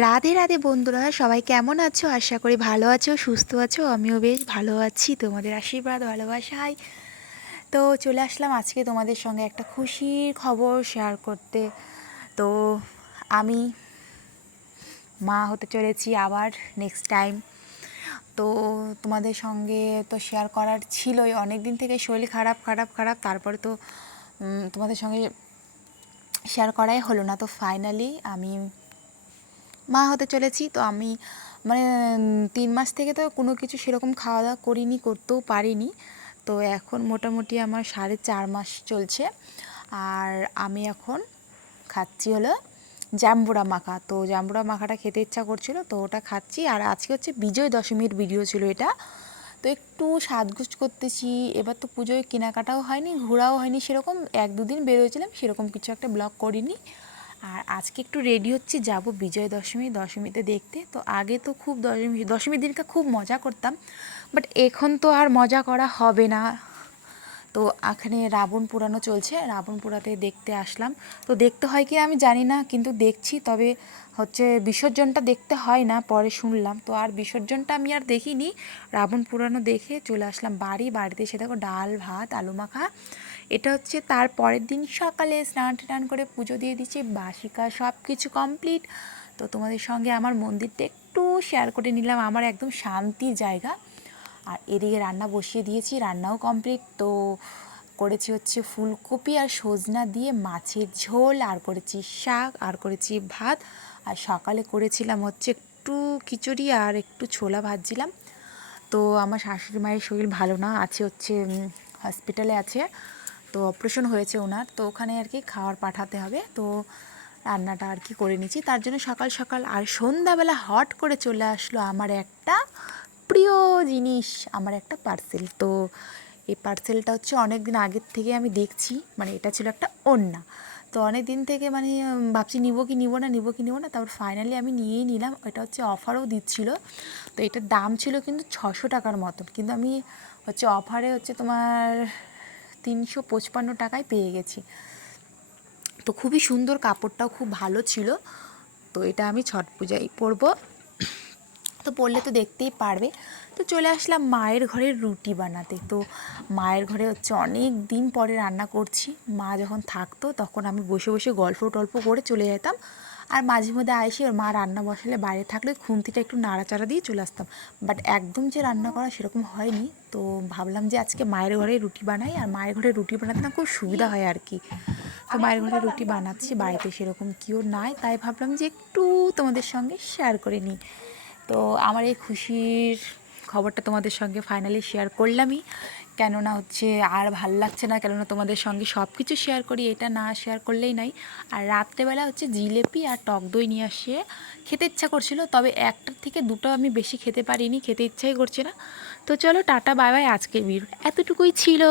রাধে রাধে বন্ধুরা, সবাই কেমন আছো? আশা করি ভালো আছো, সুস্থ আছো, আমিও বেশ ভালো আছি। তোমাদের আশীর্বাদ, ভালোবাসায়। তো চলে আসলাম আজকে তোমাদের সঙ্গে একটা খুশির খবর শেয়ার করতে। তো আমি মা হতে চলেছি আবার নেক্সট টাইম তো তোমাদের সঙ্গে তো শেয়ার করার ছিলই। অনেক দিন থেকে শরীর খারাপ খারাপ খারাপ। তারপরে তো তোমাদের সঙ্গে শেয়ার করাই হলো না। তো ফাইনালি আমি মা হতে চলেছি, তো আমি মানে তিন মাস থেকে তো কোনো কিছু সেরকম খাওয়া দাওয়া করিনি, করতেও পারিনি। তো এখন মোটামুটি আমার সাড়ে চার মাস চলছে। আর আমি এখন খাচ্ছি হলো জাম্বুরা মাখা। তো জাম্বুরা মাখাটা খেতে ইচ্ছা করছিল, তো ওটা খাচ্ছি। আর আজকে হচ্ছে বিজয় দশমীর ভিডিও ছিল এটা। তো একটু সাজগুজ করতেছি, এবার তো পুজোয় কেনাকাটাও হয়নি, ঘোরাও হয়নি, সেরকম এক দুদিন বেরোয়েছিলাম সেরকম কিছু একটা ব্লগ করিনি। আর আজকে একটু রেডি হচ্ছি, যাব বিজয় দশমী, দশমীতে দেখতে। তো আগে তো খুব দশমী, দশমীর দিনটা খুব মজা করতাম বাট এখন তো আর মজা করা হবে না। তো এখানে রাবণ পুরানো চলছে, রাবণ পুরাতে দেখতে আসলাম। তো দেখতে হয় কি আমি জানি না, কিন্তু দেখছি, তবে হচ্ছে বিসর্জনটা দেখতে হয় না, পরে শুনলাম। তো আর বিসর্জনটা আমি আর দেখিনি, রাবণ পুরানো দেখে চলে আসলাম বাড়ি। বাড়িতে এসে দেখো ডাল, ভাত, আলু মাখা। এটা হচ্ছে তার পরের দিন সকালে স্নান টান করে পুজো দিয়ে দিচ্ছি বাসিকা সব কিছু কমপ্লিট। তো তোমাদের সঙ্গে আমার মন্দিরটা একটু শেয়ার করে নিলাম, আমার একদম শান্তির জায়গা। আর এদিকে রান্না বসিয়ে দিয়েছি, রান্নাও কমপ্লিট তো করেছি হচ্ছে ফুলকপি আর সজনা দিয়ে মাছের ঝোল, আর করেছি শাক, আর করেছি ভাত। আর সকালে করেছিলাম হচ্ছে একটু খিচুড়ি আর একটু ছোলা ভাজছিলাম। তো আমার শাশুড়ি মায়ের শরীর ভালো না, আছে হচ্ছে হসপিটালে আছে। তো অপারেশন হয়েছে ওনার, তো ওখানে আর কি খাবার পাঠাতে হবে। তো রান্নাটা আর কি করে নিচ্ছি। তার জন্য সকাল সকাল আর সন্ধ্যাবেলা হট করে চলে আসলো আমার একটা। প্রিয় জিনিস আমার একটা পার্সেল তো এই পার্সেলটা হচ্ছে অনেক দিন আগের থেকে আমি দেখছি মানে এটা ছিল একটা ওড়না। তো অনেক দিন থেকে মানে ভাবছি নিব কি নিব না, নিব কি নিব না, তারপর ফাইনালি আমি নিয়েই নিলাম। এটা হচ্ছে অফারও দিচ্ছিল। তো এটার দাম ছিল কিন্তু ছশো টাকার মতন। কিন্তু আমি হচ্ছে অফারে হচ্ছে তোমার তিনশো পঁচপান্ন টাকায় পেয়ে গেছি। তো খুবই সুন্দর, কাপড়টাও খুব ভালো ছিল। তো এটা আমি ছট পূজায় পরবো। তো পড়লে তো দেখতেই পারবে। তো চলে আসলাম মায়ের ঘরে রুটি বানাতে। তো মায়ের ঘরে হচ্ছে অনেক দিন পরে রান্না করছি। মা যখন থাকতো তখন আমি বসে বসে গল্প টল্প করে চলে যেতাম। আর মাঝে মধ্যে আইসি ওর মা রান্না বসালে বাইরে থাকলে খুন্তিটা একটু নাড়াচাড়া দিয়ে চলে আসতাম। বাট একদম যে রান্না করা সেরকম হয়নি। তো ভাবলাম যে আজকে মায়ের ঘরে রুটি বানাই। আর মায়ের ঘরে রুটি বানাতে না খুব সুবিধা হয় আর কি। তো মায়ের ঘরে রুটি বানাচ্ছি, বাড়িতে সেরকম কেউ নাই। তাই ভাবলাম যে একটু তোমাদের সঙ্গে শেয়ার করে নিই। তো আমার এই খুশির খবরটা তোমাদের সঙ্গে ফাইনালি শেয়ার করলামই। কেননা হচ্ছে আর ভালো লাগছে না, কেননা তোমাদের সঙ্গে সব কিছু শেয়ার করি, এটা না শেয়ার করলেই নাই। আর রাত্রেবেলা হচ্ছে জিলেপি আর টক দই নিয়ে আসে। খেতে ইচ্ছা করছিল, তবে একটার থেকে দুটো আমি বেশি খেতে পারিনি, খেতে ইচ্ছাই করছে না। তো চলো টাটা, বাই বাই আজকের ভিডিও এতটুকুই ছিল।